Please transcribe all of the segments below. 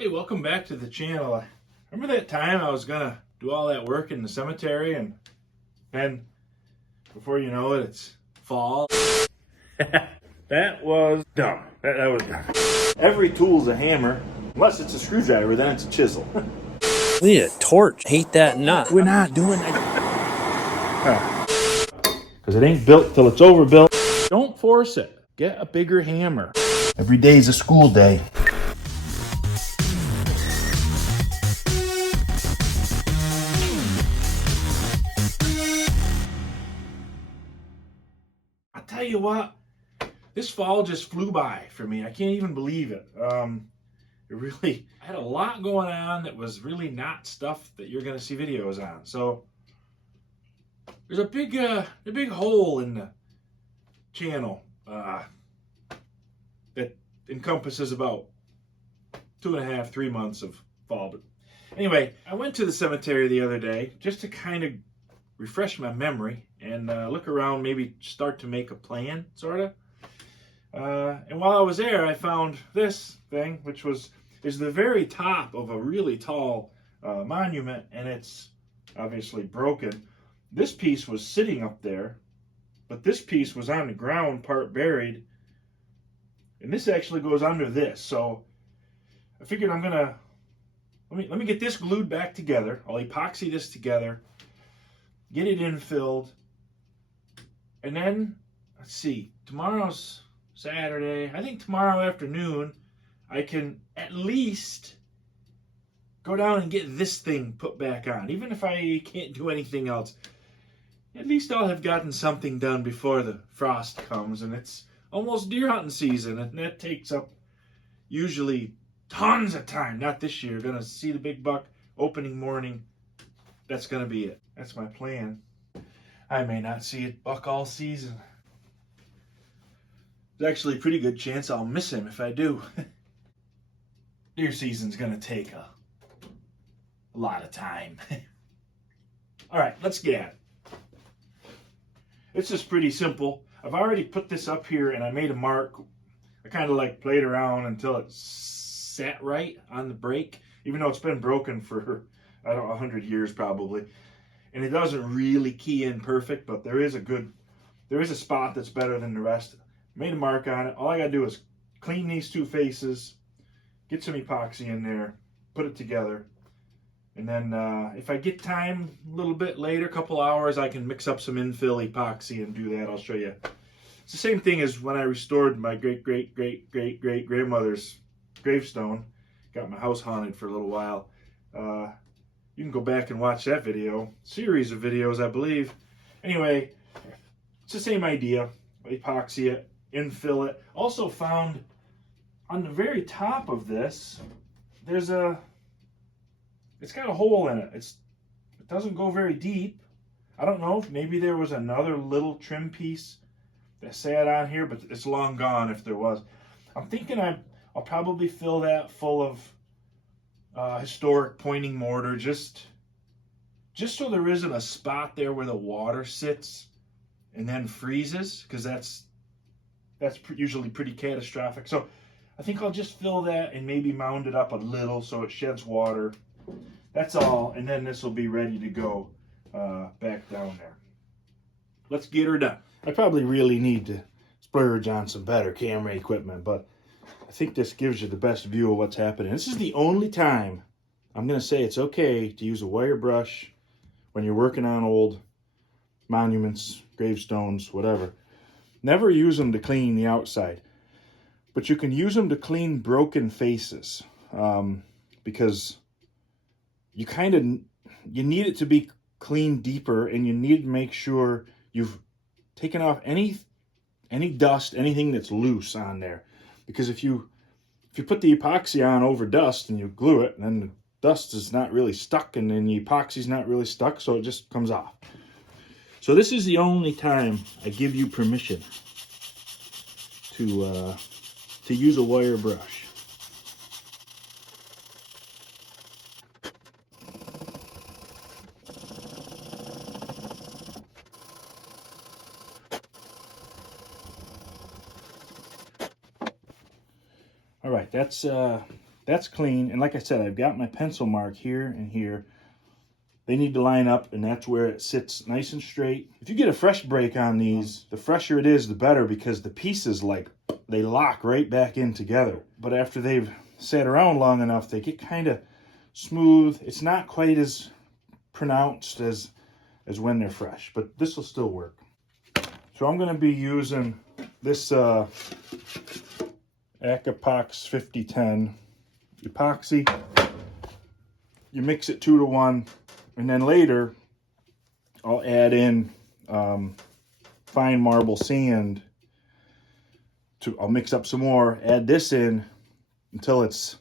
Hey, welcome back to the channel. Remember that time I was gonna do all that work in the cemetery and then before you know it, it's fall? That was dumb. That was dumb. Every tool's a hammer, unless it's a screwdriver, then it's a chisel. We need a torch. Hate that nut. We're not doing that. Because it ain't built till it's overbuilt. Don't force it. Get a bigger hammer. Every day's a school day. I'll tell you what, this fall just flew by for me. I can't even believe it. I had a lot going on that was really not stuff that you're going to see videos on. So there's a big hole in the channel that encompasses about 2.5, 3 months of fall. But anyway, I went to the cemetery the other day just to kind of refresh my memory and look around, maybe start to make a plan, sort of. And while I was there, I found this thing, which is the very top of a really tall monument, and it's obviously broken. This piece was sitting up there, but this piece was on the ground, part buried, and this actually goes under this. So I figured I'm gonna let me get this glued back together. I'll epoxy this together, get it infilled, and then let's see. Tomorrow's Saturday. I think tomorrow afternoon I can at least go down and get this thing put back on. Even if I can't do anything else, at least I'll have gotten something done before the frost comes, and it's almost deer hunting season, and that takes up usually tons of time. Not this year. Gonna see the big buck opening morning. That's gonna be it. That's my plan. I may not see it buck all season. There's actually a pretty good chance I'll miss him if I do. Deer season's gonna take a lot of time. All right, let's get at it. It's just pretty simple. I've already put this up here and I made a mark. I kind of like played around until it sat right on the break, even though it's been broken for, I don't know, 100 years probably. And it doesn't really key in perfect, but there is a spot that's better than the rest. Made a mark on it. All I gotta do is clean these two faces, get some epoxy in there, put it together, and then if I get time a little bit later, a couple hours, I can mix up some infill epoxy and do that. I'll show you. It's the same thing as when I restored my great-great-great-great-great-grandmother's gravestone. Got my house haunted for a little while. You can go back and watch that video. Series of videos, I believe. Anyway, it's the same idea. Epoxy it, infill it. Also found on the very top of this, it's got a hole in it. It doesn't go very deep. I don't know, maybe there was another little trim piece that sat on here, but it's long gone if there was. I'm thinking I'll probably fill that full of historic pointing mortar, just so there isn't a spot there where the water sits and then freezes, because that's usually pretty catastrophic. So I think I'll just fill that and maybe mound it up a little so it sheds water. That's all, and then this will be ready to go back down there. Let's get her done. I probably really need to splurge on some better camera equipment, but I think this gives you the best view of what's happening. This is the only time I'm going to say it's okay to use a wire brush when you're working on old monuments, gravestones, whatever. Never use them to clean the outside, but you can use them to clean broken faces, because you need it to be cleaned deeper, and you need to make sure you've taken off any dust, anything that's loose on there. Because if you put the epoxy on over dust and you glue it, then the dust is not really stuck, and then the epoxy's not really stuck, so it just comes off. So this is the only time I give you permission to use a wire brush. All right, that's that's clean. And like I said, I've got my pencil mark here and here. They need to line up, and that's where it sits nice and straight. If you get a fresh break on these, the fresher it is, the better, because the pieces, like, they lock right back in together. But after they've sat around long enough, they get kind of smooth. It's not quite as pronounced as when they're fresh, but this will still work. So I'm going to be using this Epoxy 5010 epoxy. You mix it 2-to-1, and then later I'll add in fine marble sand. I'll mix up some more, add this in until it's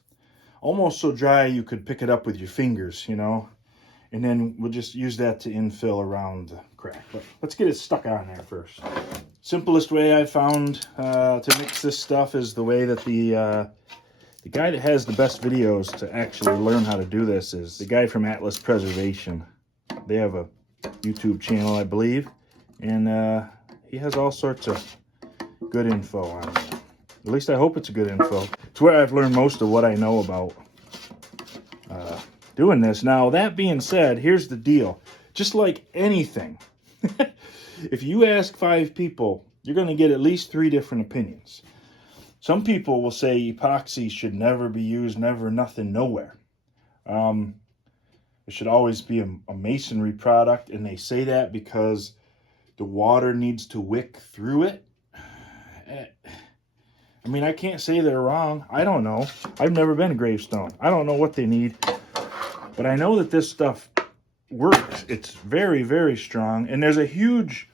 almost so dry you could pick it up with your fingers, you know. And then we'll just use that to infill around the crack. But let's get it stuck on there first. Simplest way I found to mix this stuff is the way that the guy that has the best videos to actually learn how to do this is the guy from Atlas Preservation. They have a YouTube channel, I believe, and he has all sorts of good info on it. At least I hope it's a good info. It's where I've learned most of what I know about doing this. Now, that being said, here's the deal. Just like anything, if you ask 5 people, you're going to get at least 3 different opinions. Some people will say epoxy should never be used, never, nothing, nowhere. It should always be a masonry product, and they say that because the water needs to wick through it. I mean, I can't say they're wrong. I don't know. I've never been to Gravestone. I don't know what they need. But I know that this stuff works. It's very, very strong. And there's a huge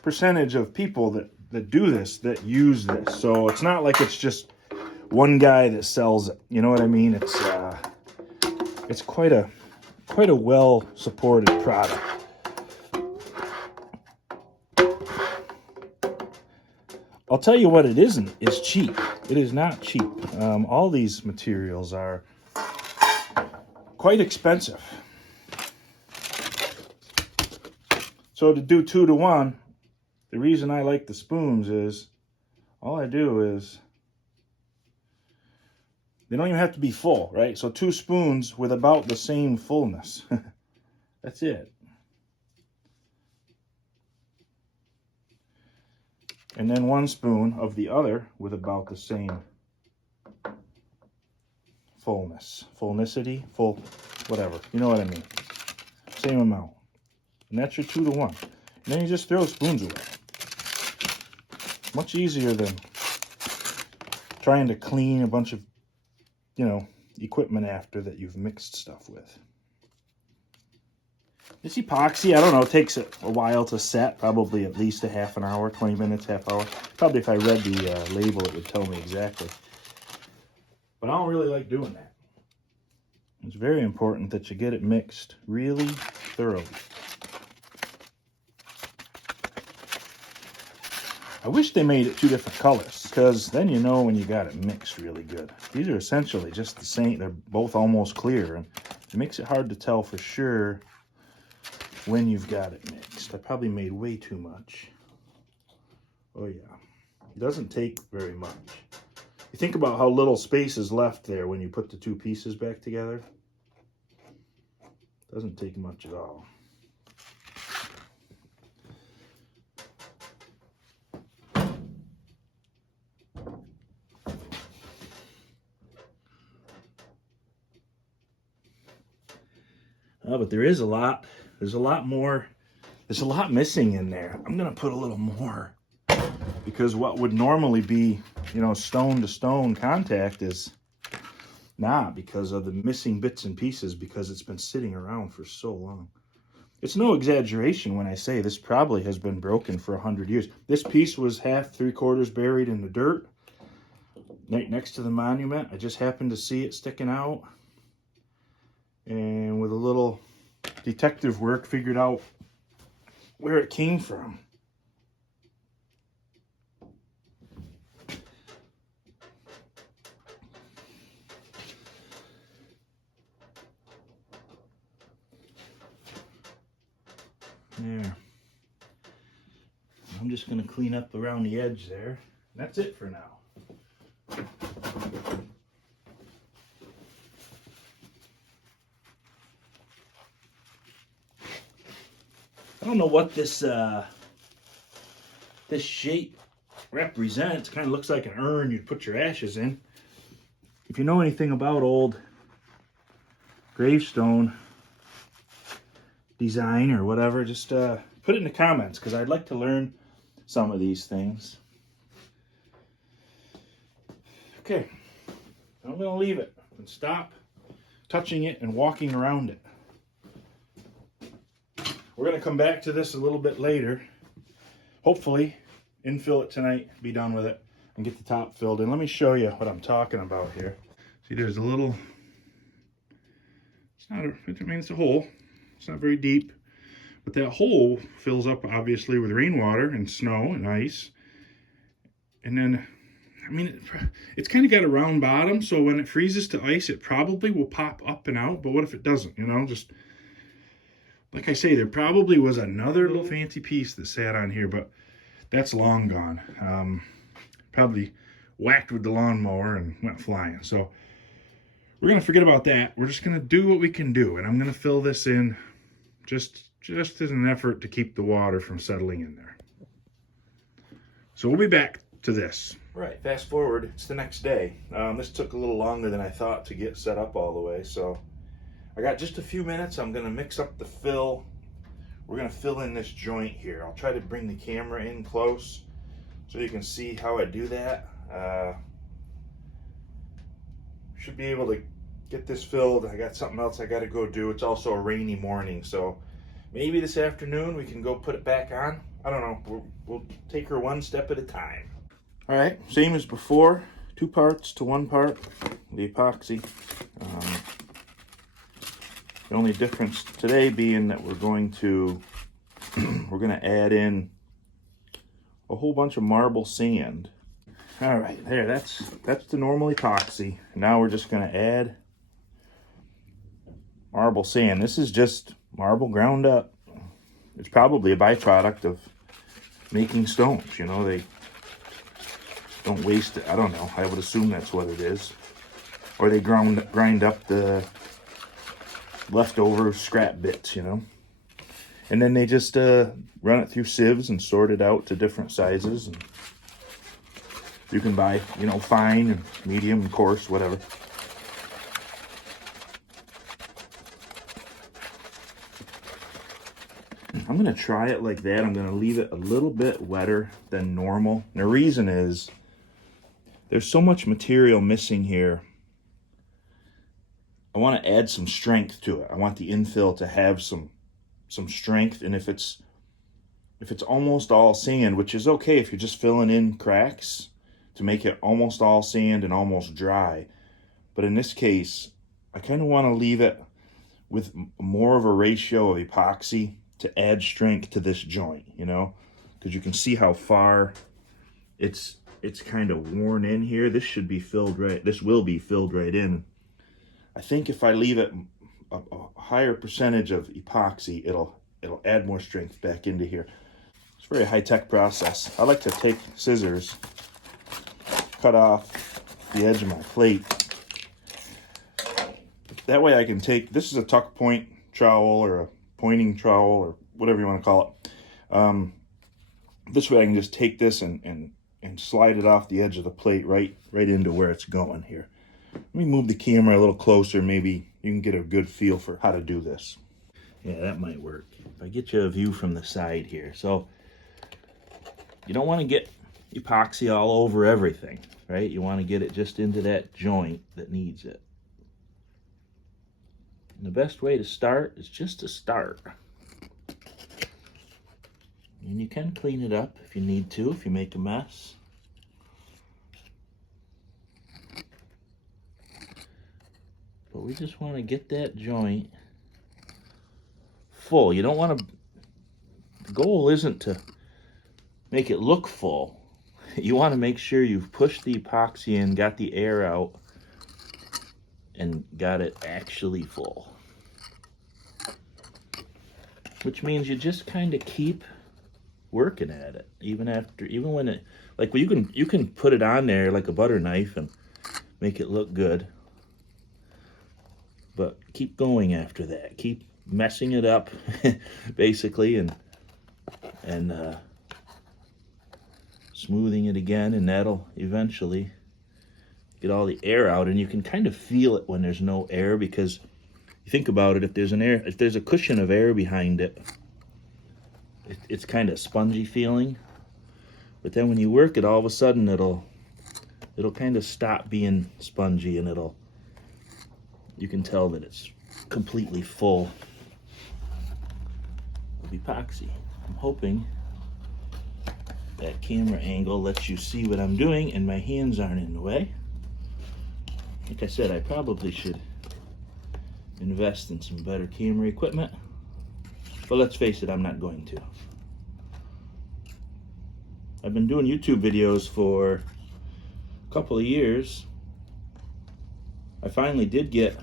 percentage of people that do this, that use this. So it's not like it's just one guy that sells it. You know what I mean? It's quite a well-supported product. I'll tell you what it isn't. It's cheap. It is not cheap. All these materials are quite expensive. So to do 2-to-1, the reason I like the spoons is all I do is, they don't even have to be full, right? So 2 spoons with about the same fullness. That's it. And then 1 spoon of the other with about the same fullness. Fullnicity? Full, whatever. You know what I mean. Same amount. And that's your 2-to-1. And then you just throw spoons away. Much easier than trying to clean a bunch of, you know, equipment after that you've mixed stuff with. This epoxy, I don't know, it takes a while to set, probably at least a half an hour, 20 minutes, half hour. Probably if I read the label, it would tell me exactly. But I don't really like doing that. It's very important that you get it mixed really thoroughly. I wish they made it 2 different colors, because then you know when you got it mixed really good. These are essentially just the same. They're both almost clear, and it makes it hard to tell for sure when you've got it mixed. I probably made way too much. Oh yeah, it doesn't take very much. You think about how little space is left there when you put the 2 pieces back together. It doesn't take much at all. But there is a lot. There's a lot more. There's a lot missing in there. I'm going to put a little more, because what would normally be, you know, stone to stone contact is not, because of the missing bits and pieces, because it's been sitting around for so long. It's no exaggeration when I say this probably has been broken for 100 years. This piece was 1/2, 3/4 buried in the dirt right next to the monument. I just happened to see it sticking out, and with a little detective work figured out where it came from. There. I'm just going to clean up around the edge there. That's it for now. I don't know what this this shape represents. Kind of looks like an urn you'd put your ashes in. If you know anything about old gravestone design or whatever, just put it in the comments, because I'd like to learn some of these things. Okay, I'm going to leave it and stop touching it and walking around it. We're going to come back to this a little bit later. Hopefully, infill it tonight, be done with it, and get the top filled in. Let me show you what I'm talking about here. See, there's a little, it's not a, I mean, it's a hole. It's not very deep, but that hole fills up obviously with rainwater and snow and ice. And then, I mean, it's kind of got a round bottom, so when it freezes to ice, it probably will pop up and out. But what if it doesn't, you know? Just like I say, there probably was another little fancy piece that sat on here, but that's long gone. Probably whacked with the lawnmower and went flying. So we're going to forget about that. We're just going to do what we can do, and I'm going to fill this in just as an effort to keep the water from settling in there. So we'll be back to this. Right, fast forward, it's the next day. This took a little longer than I thought to get set up all the way, so I got just a few minutes. I'm going to mix up the fill. We're going to fill in this joint here. I'll try to bring the camera in close so you can see how I do that. Should be able to get this filled. I got something else I got to go do. It's also a rainy morning, so maybe this afternoon we can go put it back on. I don't know. We'll take her one step at a time. All right, same as before. 2 parts to 1 part, the epoxy. The only difference today being that we're going to add in a whole bunch of marble sand. All right, there, that's the normal epoxy. Now we're just going to add marble sand. This is just marble ground up. It's probably a byproduct of making stones. You know, they don't waste it. I don't know. I would assume that's what it is. Or they grind up the leftover scrap bits, you know. And then they just run it through sieves and sort it out to different sizes. And you can buy, you know, fine and medium and coarse, whatever. I'm going to try it like that. I'm going to leave it a little bit wetter than normal. And the reason is there's so much material missing here. I want to add some strength to it. I want the infill to have some strength. And if it's almost all sand, which is okay if you're just filling in cracks to make it almost all sand and almost dry. But in this case, I kind of want to leave it with more of a ratio of epoxy to add strength to this joint, you know, because you can see how far it's kind of worn in here. This should be filled right. This will be filled right in. I think if I leave it a higher percentage of epoxy, it'll add more strength back into here. It's a very high-tech process. I like to take scissors, cut off the edge of my plate. That way I can take, this is a tuck point trowel or a pointing trowel or whatever you want to call it. This way I can just take this and slide it off the edge of the plate right into where it's going here. Let me move the camera a little closer. Maybe you can get a good feel for how to do this. Yeah, that might work. If I get you a view from the side here. So you don't want to get epoxy all over everything, right? You want to get it just into that joint that needs it. And the best way to start is just to start. And you can clean it up if you need to, if you make a mess. But we just want to get that joint full. You don't want to, the goal isn't to make it look full. You want to make sure you've pushed the epoxy in, got the air out, and got it actually full. Which means you just kind of keep working at it, even when it, like, well, you can put it on there like a butter knife and make it look good. But keep going after that. Keep messing it up, basically, and and smoothing it again, and that'll eventually get all the air out. And you can kind of feel it when there's no air, because you think about it, if there's a cushion of air behind it, it's kind of spongy feeling. But then when you work it, all of a sudden it'll kind of stop being spongy, and you can tell that it's completely full of epoxy. I'm hoping that camera angle lets you see what I'm doing and my hands aren't in the way. Like I said, I probably should invest in some better camera equipment, but let's face it, I'm not going to. I've been doing YouTube videos for a couple of years. I finally did get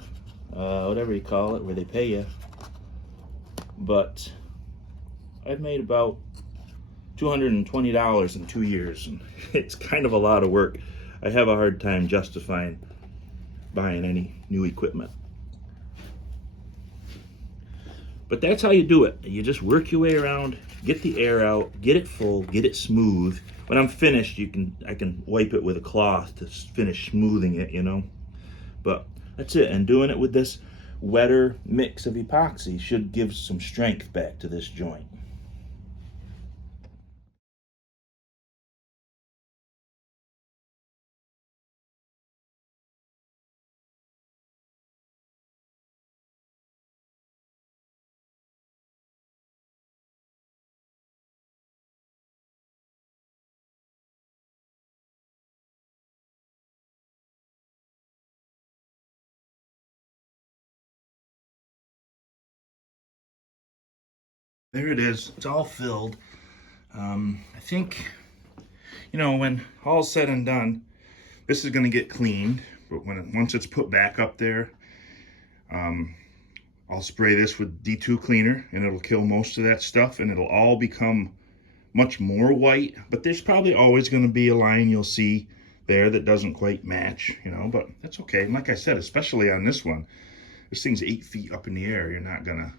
whatever you call it, where they pay you, but I've made about $220 in 2 years, and it's kind of a lot of work. I have a hard time justifying buying any new equipment. But that's how you do it. You just work your way around, get the air out, get it full, get it smooth. When I'm finished, I can wipe it with a cloth to finish smoothing it, you know. But that's it. And doing it with this wetter mix of epoxy should give some strength back to this joint. There it is. It's all filled. I think, you know, when all's said and done, this is going to get cleaned. But once it's put back up there, I'll spray this with D2 cleaner, and it'll kill most of that stuff, and it'll all become much more white. But there's probably always going to be a line you'll see there that doesn't quite match, you know, but that's okay. And like I said, especially on this one, this thing's 8 feet up in the air. You're not gonna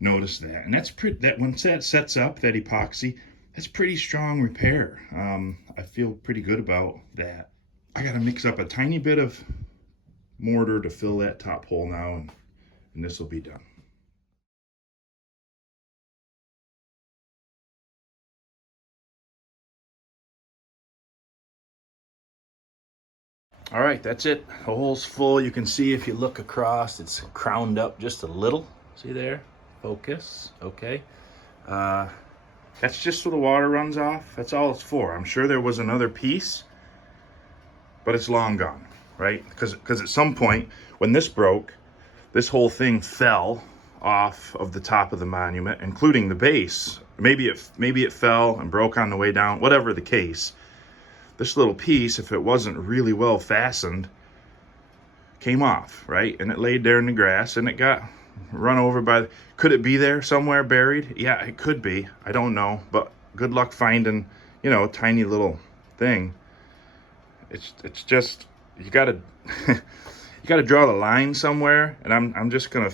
notice that. And that's that once that sets up, that epoxy, that's pretty strong repair. I feel pretty good about that. I gotta mix up a tiny bit of mortar to fill that top hole now, and this will be done. All right, that's it. The hole's full. You can see if you look across, it's crowned up just a little. See there? Focus. Okay. That's just so the water runs off. That's all it's for. I'm sure there was another piece, but it's long gone, right? Because at some point, when this broke, this whole thing fell off of the top of the monument, including the base. Maybe it fell and broke on the way down. Whatever the case, this little piece, if it wasn't really well fastened, came off, right? And it laid there in the grass, and it got run over by. Could it be there somewhere buried? Yeah, it could be. I don't know, but good luck finding, you know, a tiny little thing. It's just, you gotta you gotta draw the line somewhere, and I'm just gonna,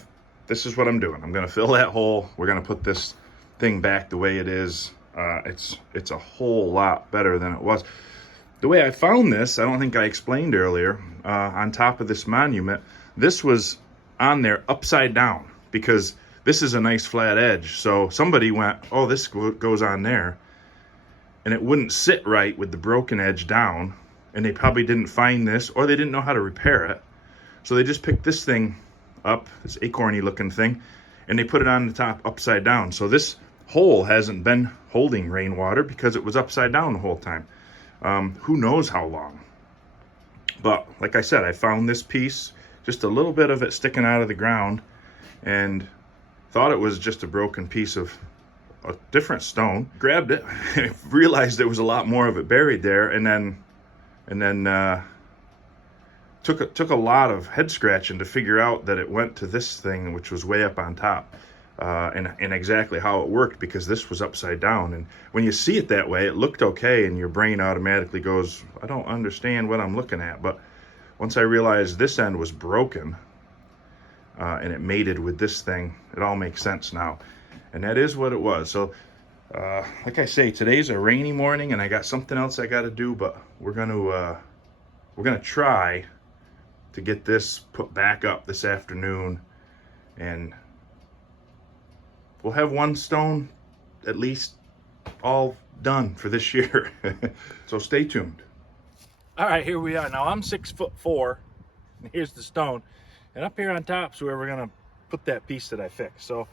this is what I'm doing. I'm gonna fill that hole. We're gonna put this thing back the way it is. It's a whole lot better than it was. The way I found this, I don't think I explained earlier, on top of this monument, this was on there upside down, because this is a nice flat edge. So somebody went, oh, this goes on there, and it wouldn't sit right with the broken edge down, and they probably didn't find this, or they didn't know how to repair it. So they just picked this thing up, this acorny looking thing, and they put it on the top upside down. So this hole hasn't been holding rainwater because it was upside down the whole time. Who knows how long. But like I said, I found this piece, just a little bit of it sticking out of the ground, and thought it was just a broken piece of a different stone. Grabbed it, realized there was a lot more of it buried there, and then took a lot of head scratching to figure out that it went to this thing, which was way up on top. And exactly how it worked, because this was upside down. And when you see it that way, it looked okay, and your brain automatically goes, I don't understand what I'm looking at. But once I realized this end was broken, and it mated with this thing, it all makes sense now. And that is what it was. So Like I say, today's a rainy morning and I got something else I got to do, but we're gonna try to get this put back up this afternoon, and we'll have one stone at least all done for this year. So stay tuned. All right, here we are. Now I'm 6'4", and here's the stone, and up here on top is where we're gonna put that piece that I fixed. So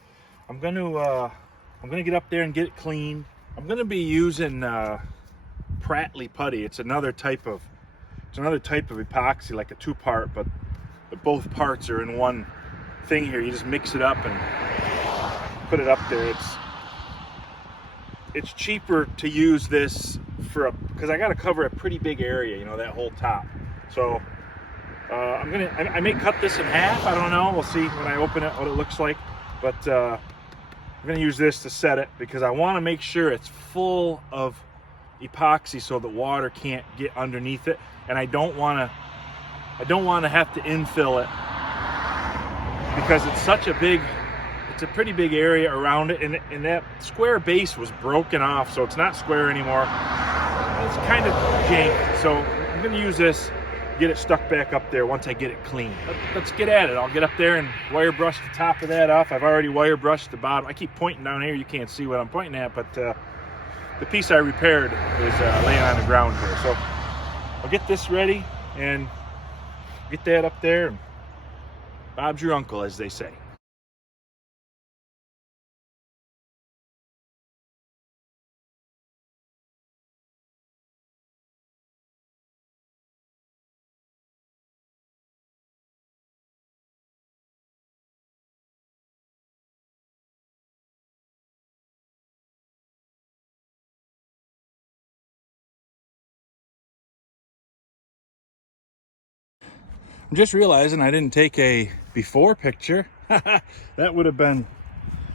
I'm gonna get up there and get it clean. I'm gonna be using Prattley putty. It's another type of epoxy, like a two-part, but both parts are in one thing here. You just mix it up and put it up there. It's cheaper to use this because I got to cover a pretty big area, you know, that whole top. So I may cut this in half. I don't know. We'll see when I open it what it looks like. But I'm gonna use this to set it because I want to make sure it's full of epoxy so that water can't get underneath it, and I don't want to have to infill it because it's a pretty big area around it, and that square base was broken off, so it's not square anymore. It's kind of janky, so I'm gonna use this, get it stuck back up there once I get it clean. Let's get at it. I'll get up there and wire brush the top of that off. I've already wire brushed the bottom. I keep pointing down here. You can't see what I'm pointing at, but the piece I repaired is laying on the ground here. So I'll get this ready and get that up there. And Bob's your uncle, as they say. I'm just realizing I didn't take a before picture. That would have been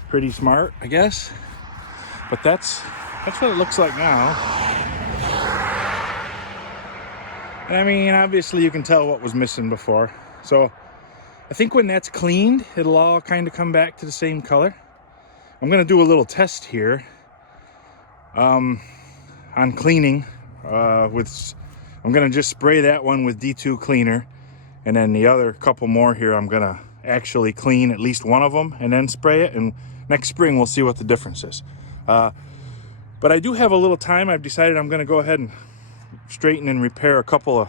pretty smart, I guess. But that's what it looks like now. And I mean, obviously you can tell what was missing before. So I think when that's cleaned, it'll all kind of come back to the same color. I'm gonna do a little test here on cleaning I'm gonna just spray that one with D2 cleaner. And then the other couple more here, I'm gonna actually clean at least one of them and then spray it. And next spring, we'll see what the difference is. But I do have a little time. I've decided I'm gonna go ahead and straighten and repair a couple of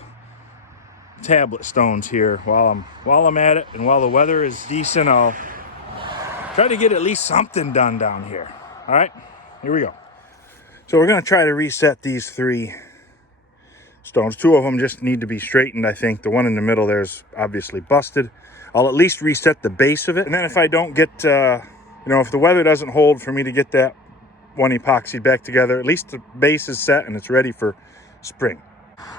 tablet stones here while I'm at it. And while the weather is decent, I'll try to get at least something done down here. All right, here we go. So we're gonna try to reset these 3 stones. 2 of them just need to be straightened, I think. The one in the middle there's obviously busted. I'll at least reset the base of it. And then if I don't get, if the weather doesn't hold for me to get that one epoxy back together, at least the base is set and it's ready for spring.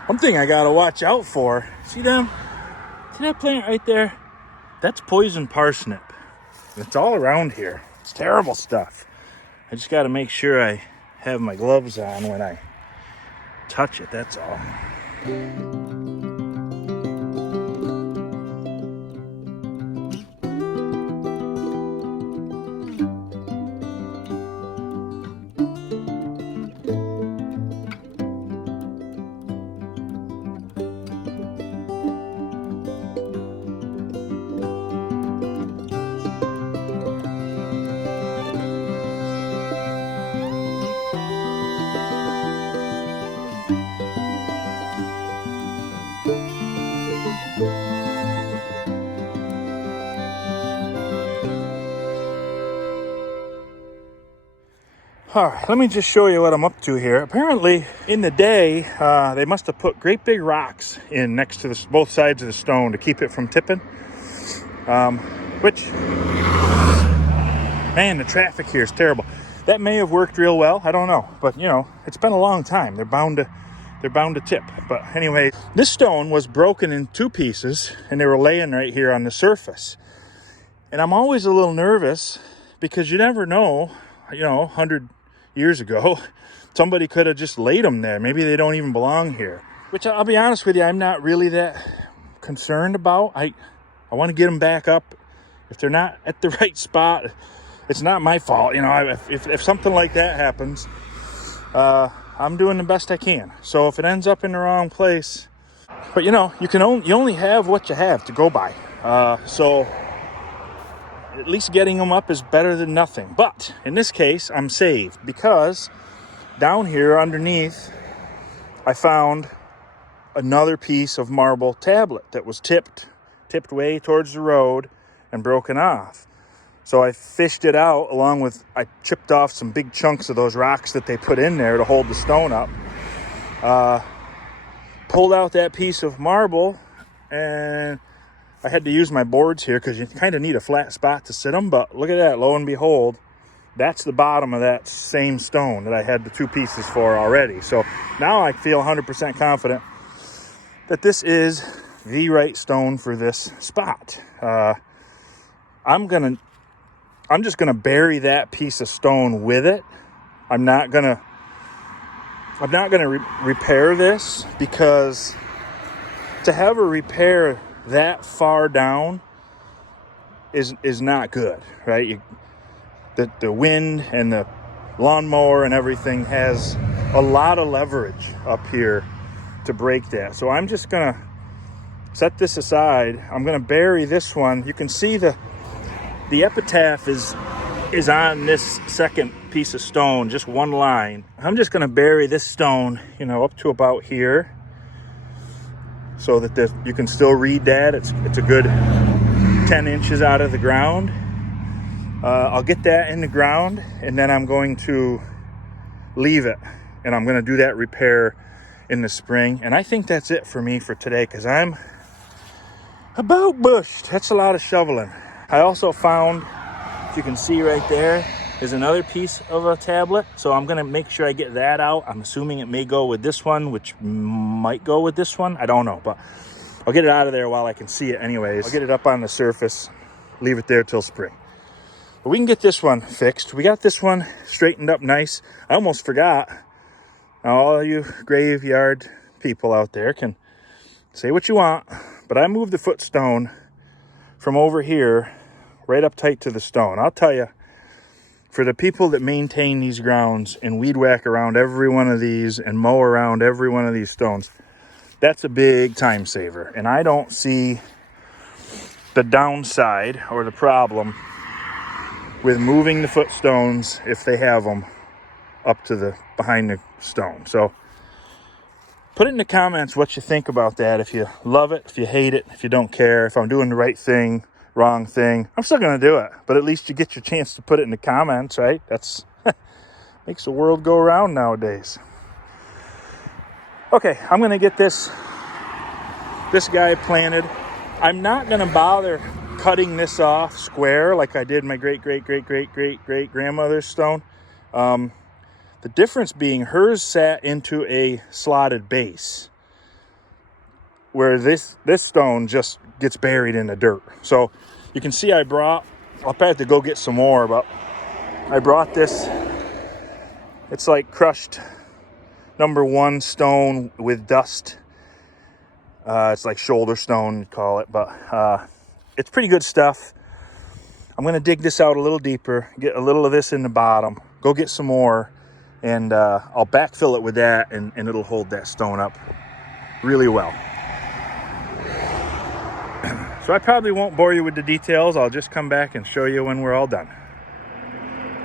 One thing I gotta watch out for, see that plant right there? That's poison parsnip. It's all around here. It's terrible stuff. I just gotta make sure I have my gloves on when I touch it, that's all. All right, let me just show you what I'm up to here. Apparently, in the day, they must have put great big rocks in next to both sides of the stone to keep it from tipping. Which, man, the traffic here is terrible. That may have worked real well. I don't know, but it's been a long time. They're bound to tip. But anyway, this stone was broken in 2 pieces, and they were laying right here on the surface. And I'm always a little nervous because you never know. 100 years ago, somebody could have just laid them there. Maybe they don't even belong here, which I'll be honest with you, I'm not really that concerned about. I want to get them back up. If they're not at the right spot, it's not my fault. You know, if something like that happens, I'm doing the best I can. So if it ends up in the wrong place, but you know, you only have what you have to go by. So at least getting them up is better than nothing. But in this case, I'm saved because down here underneath, I found another piece of marble tablet that was tipped way towards the road and broken off. So I fished it out I chipped off some big chunks of those rocks that they put in there to hold the stone up. Pulled out that piece of marble, and I had to use my boards here because you kind of need a flat spot to sit them. But look at that, lo and behold, that's the bottom of that same stone that I had the two pieces for already. So now I feel 100% confident that this is the right stone for this spot. I'm just gonna bury that piece of stone with it. I'm not gonna repair this, because to have a repair that far down is not good, right? The wind and the lawnmower and everything has a lot of leverage up here to break that. So I'm just gonna set this aside. I'm gonna bury this one. You can see the epitaph is on this second piece of stone, just one line. I'm just gonna bury this stone, you know, up to about here, so that you can still read that. It's a good 10 inches out of the ground. I'll get that in the ground, and then I'm going to leave it, and I'm gonna do that repair in the spring. And I think that's it for me for today, because I'm about bushed. That's a lot of shoveling. I also found, if you can see right there, is another piece of a tablet. So I'm gonna make sure I get that out. I'm assuming it may go with this one, which might go with this one. I don't know, but I'll get it out of there while I can see it anyways. I'll get it up on the surface, leave it there till spring. But we can get this one fixed. We got this one straightened up nice. I almost forgot. Now, all you graveyard people out there can say what you want, but I moved the footstone from over here right up tight to the stone. I'll tell you, for the people that maintain these grounds and weed whack around every one of these and mow around every one of these stones, that's a big time saver. And I don't see the downside or the problem with moving the footstones if they have them up to the behind the stone. So put it in the comments what you think about that. If you love it, if you hate it, if you don't care, if I'm doing the right thing, wrong thing. I'm still gonna do it, but at least you get your chance to put it in the comments, right? That's makes the world go around nowadays. Okay, I'm gonna get this guy planted. I'm not gonna bother cutting this off square like I did my great grandmother's stone. The difference being hers sat into a slotted base, where this stone just gets buried in the dirt. So you can see I'll probably have to go get some more, but I brought this. It's like crushed #1 stone with dust. It's like shoulder stone, you'd call it, but it's pretty good stuff. I'm gonna dig this out a little deeper, get a little of this in the bottom, go get some more, and I'll backfill it with that, and it'll hold that stone up really well. So I probably won't bore you with the details. I'll just come back and show you when we're all done.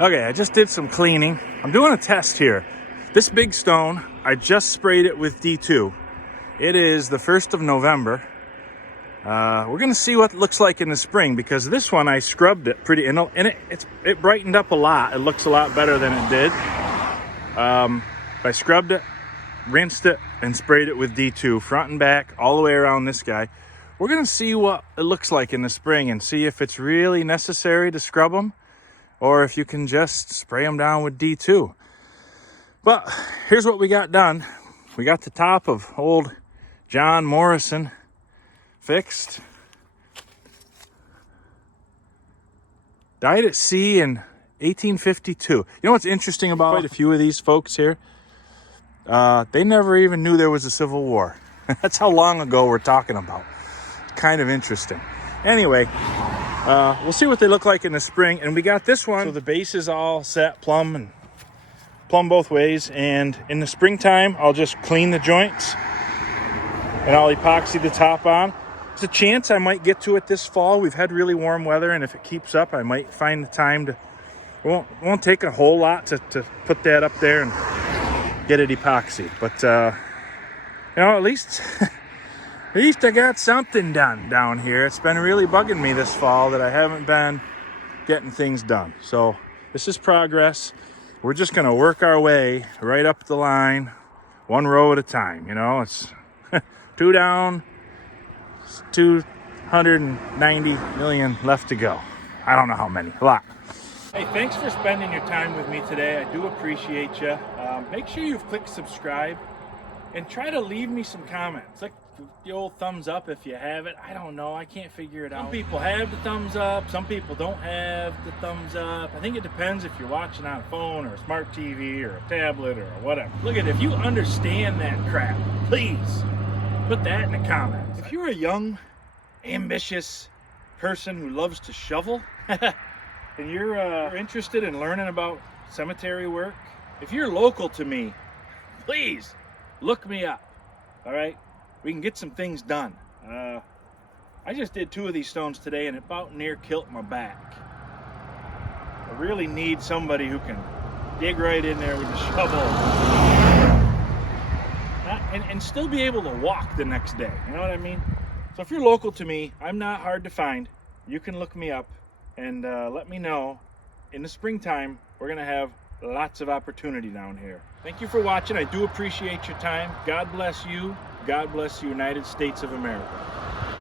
Okay, I just did some cleaning. I'm doing a test here. This big stone, I just sprayed it with D2. It is the 1st of November. We're gonna see what it looks like in the spring, because this one I scrubbed it pretty, and it brightened up a lot. It looks a lot better than it did. I scrubbed it, rinsed it, and sprayed it with D2 front and back all the way around this guy. We're gonna see what it looks like in the spring and see if it's really necessary to scrub them, or if you can just spray them down with D2. But here's what we got done. We got the top of old John Morrison fixed. Died at sea in 1852. You know what's interesting about quite a few of these folks here? They never even knew there was a Civil War. That's how long ago we're talking about. Kind of interesting. Anyway, We'll see what they look like in the spring. And we got this one, so the base is all set, plumb both ways. And in the springtime, I'll just clean the joints and I'll epoxy the top on. There's a chance I might get to it this fall. We've had really warm weather, and if it keeps up, I might find the time to. It won't take a whole lot to put that up there and get it epoxied. But at least I got something done down here. It's been really bugging me this fall that I haven't been getting things done. So this is progress. We're just gonna work our way right up the line, one row at a time. It's 2 down, 290 million left to go. I don't know how many, a lot. Hey, thanks for spending your time with me today. I do appreciate you. Make sure you've clicked subscribe and try to leave me some comments. Like the old thumbs up if you have it. I don't know. I can't figure it out. Some people have the thumbs up. Some people don't have the thumbs up. I think it depends if you're watching on a phone or a smart TV or a tablet or whatever. Look at, if you understand that crap, please put that in the comments. If you're a young, ambitious person who loves to shovel, and you're interested in learning about cemetery work, if you're local to me, please look me up. All right, we can get some things done. I just did 2 of these stones today, and it about near killed my back. I really need somebody who can dig right in there with the shovel and still be able to walk the next day. You know what I mean? So if you're local to me, I'm not hard to find. You can look me up and let me know. In the springtime, we're gonna have lots of opportunity down here. Thank you for watching. I do appreciate your time. God bless you. God bless the United States of America.